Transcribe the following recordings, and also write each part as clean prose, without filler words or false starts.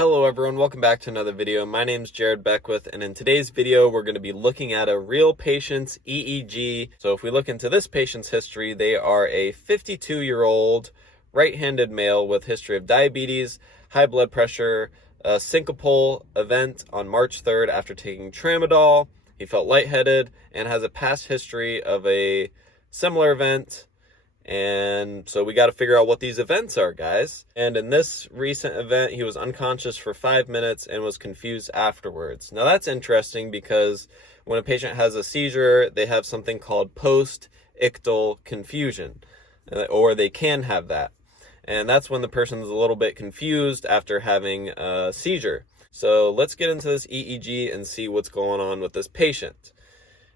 Hello everyone, welcome back to another video. My name is Jared Beckwith, and in today's video we're going to be looking at a real patient's EEG. So if we look into this patient's history, they are a 52-year-old right-handed male with history of diabetes, high blood pressure, a syncopal event on March 3rd after taking tramadol. He felt lightheaded and has a past history of a similar event. And so we got to figure out what these events are, guys. And in this recent event, he was unconscious for 5 minutes and was confused afterwards. Now that's interesting because when a patient has a seizure, they have something called post-ictal confusion, or they can have that. And that's when the person is a little bit confused after having a seizure. So let's get into this EEG and see what's going on with this patient.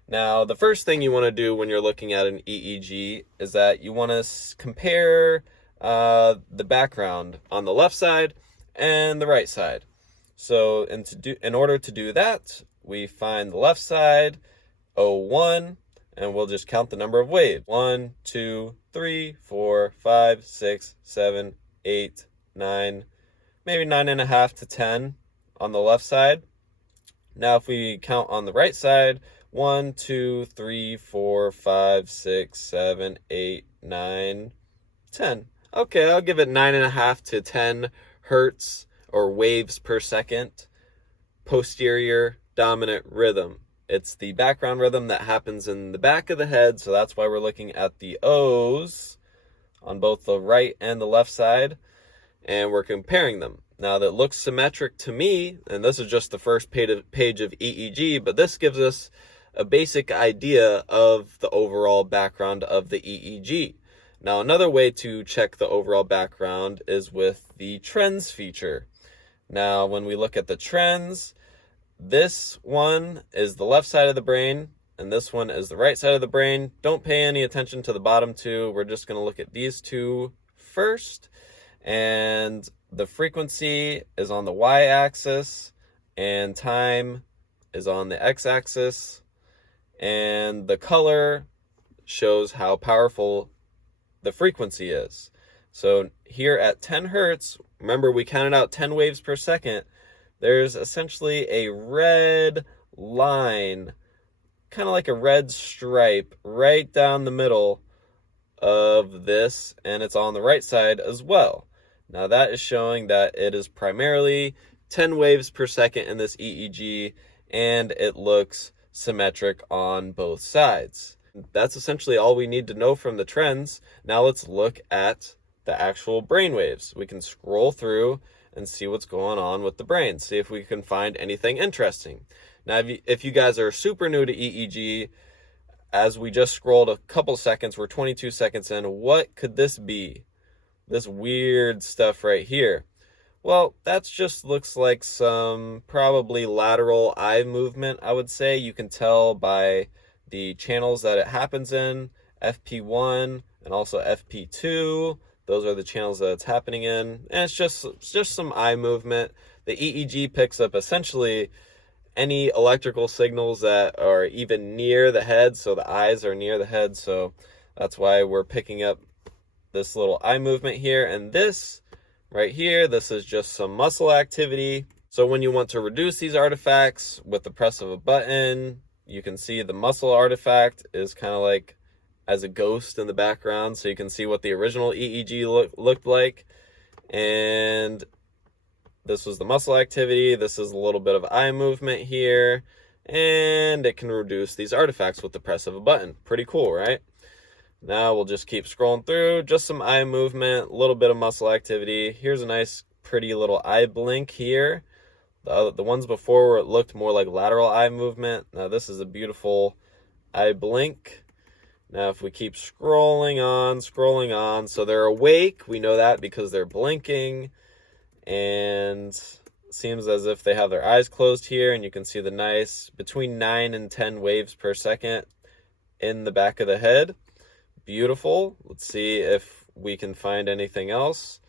Now, the first thing you want to do when you're looking at an EEG is that you want to compare the background on the left side and the right side. So in order to do that, we find the left side, 01, and we'll just count the number of waves. 1, 2, 3, 4, 5, 6, 7, 8, 9, maybe 9.5 to 10 on the left side. Now, if we count on the right side, 1, 2, 3, 4, 5, 6, 7, 8, 9, 10. Okay, I'll give it 9.5 to 10 hertz or waves per second. Posterior dominant rhythm. It's the background rhythm that happens in the back of the head, so that's why we're looking at the O's on both the right and the left side, and we're comparing them. Now that looks symmetric to me, and this is just the first page of EEG, but this gives us a basic idea of the overall background of the EEG. Now, another way to check the overall background is with the trends feature. Now, when we look at the trends, this one is the left side of the brain, and this one is the right side of the brain. Don't pay any attention to the bottom two. We're just going to look at these two first. And the frequency is on the y-axis, and time is on the x-axis. And the color shows how powerful the frequency is. So here at 10 hertz, remember we counted out 10 waves per second, there's essentially a red line, kind of like a red stripe right down the middle of this, and it's on the right side as well. Now that is showing that it is primarily 10 waves per second in this EEG, and it looks symmetric on both sides. That's essentially all we need to know from the trends. Now let's look at the actual brain waves. We can scroll through and see what's going on with the brain, see if we can find anything interesting. Now, if you guys are super new to EEG, as we just scrolled a couple seconds, we're 22 seconds in, what could this be? This weird stuff right here. Well, that just looks like some probably lateral eye movement, I would say. You can tell by the channels that it happens in, FP1 and also FP2. Those are the channels that it's happening in. And it's just some eye movement. The EEG picks up essentially any electrical signals that are even near the head. So the eyes are near the head. So that's why we're picking up this little eye movement here. And this right here, this is just some muscle activity. So when you want to reduce these artifacts with the press of a button, you can see the muscle artifact is kind of like as a ghost in the background. So you can see what the original EEG looked like. And this was the muscle activity. This is a little bit of eye movement here. And it can reduce these artifacts with the press of a button. Pretty cool, right? Now we'll just keep scrolling through, just some eye movement, a little bit of muscle activity. Here's a nice, pretty little eye blink here. The ones before where it looked more like lateral eye movement. Now this is a beautiful eye blink. Now if we keep scrolling on, so they're awake. We know that because they're blinking. And it seems as if they have their eyes closed here, and you can see the nice between 9 and 10 waves per second in the back of the head. Beautiful. Let's see if we can find anything else.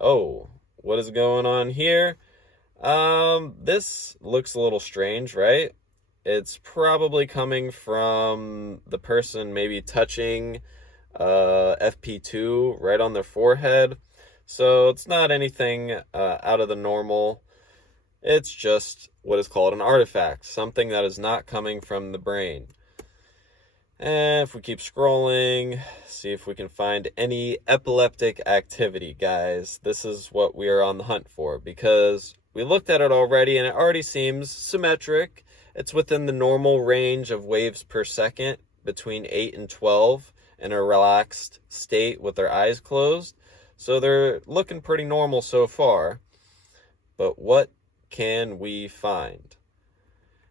Oh, what is going on here? This looks a little strange, right? It's probably coming from the person maybe touching FP2 right on their forehead. So it's not anything out of the normal. It's just what is called an artifact, something that is not coming from the brain. And if we keep scrolling, see if we can find any epileptic activity, guys. This is what we are on the hunt for, because we looked at it already and it already seems symmetric. It's within the normal range of waves per second, between 8 and 12, in a relaxed state with their eyes closed. So they're looking pretty normal so far. But what can we find?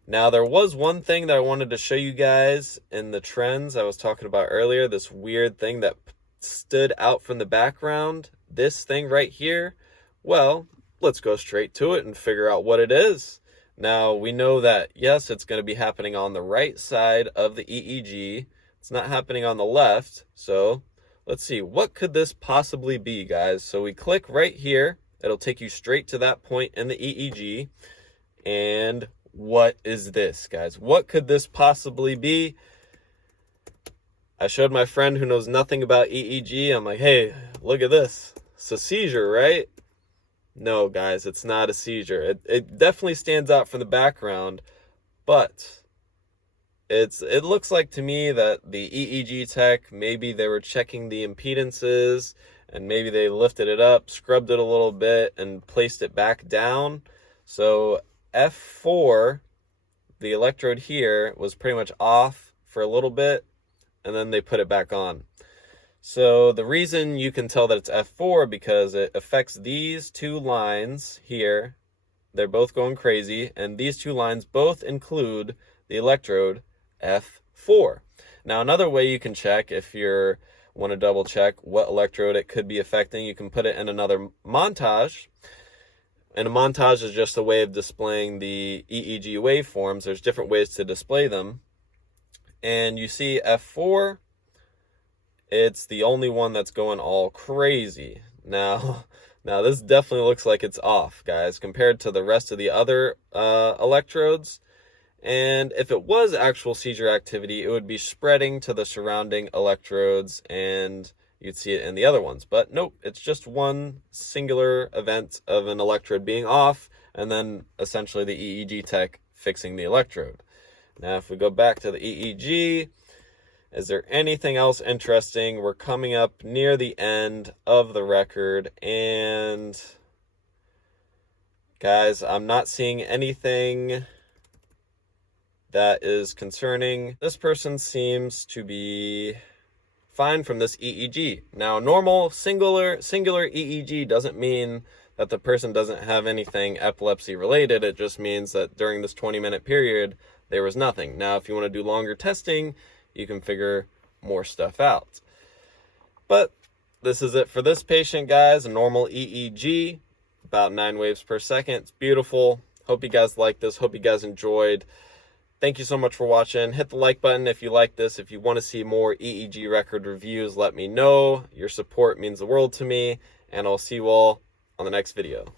Now, there was one thing that I wanted to show you guys in the trends I was talking about earlier, this weird thing that stood out from the background, this thing right here. Well, let's go straight to it and figure out what it is. Now, we know that, yes, it's going to be happening on the right side of the EEG. It's not happening on the left. So let's see, what could this possibly be, guys? So we click right here. It'll take you straight to that point in the EEG. And what is this, guys? What could this possibly be? I showed my friend who knows nothing about EEG. I'm like, hey, look at this. It's a seizure, right? No, guys, it's not a seizure. It definitely stands out from the background, but it looks like to me that the EEG tech, maybe they were checking the impedances and maybe they lifted it up, scrubbed it a little bit, and placed it back down. So F4, the electrode here, was pretty much off for a little bit, and then they put it back on. So the reason you can tell that it's F4, because it affects these two lines here. They're both going crazy, and these two lines both include the electrode F4. Now, another way you can check, if you want to double check what electrode it could be affecting, you can put it in another montage. And a montage is just a way of displaying the EEG waveforms. There's different ways to display them. And you see F4, it's the only one that's going all crazy. Now this definitely looks like it's off, guys, compared to the rest of the other electrodes. And if it was actual seizure activity, it would be spreading to the surrounding electrodes, and you'd see it in the other ones. But nope, it's just one singular event of an electrode being off, and then essentially the EEG tech fixing the electrode. Now, if we go back to the EEG, is there anything else interesting? We're coming up near the end of the record, and guys, I'm not seeing anything that is concerning. This person seems to be fine from this EEG. Now, normal singular EEG doesn't mean that the person doesn't have anything epilepsy related. It just means that during this 20-minute period, there was nothing. Now, if you want to do longer testing, you can figure more stuff out. But this is it for this patient, guys. A normal EEG, about 9 waves per second. It's beautiful. Hope you guys like this. Hope you guys enjoyed. Thank you so much for watching. Hit the like button if you like this. If you want to see more EEG record reviews, let me know. Your support means the world to me, and I'll see you all on the next video.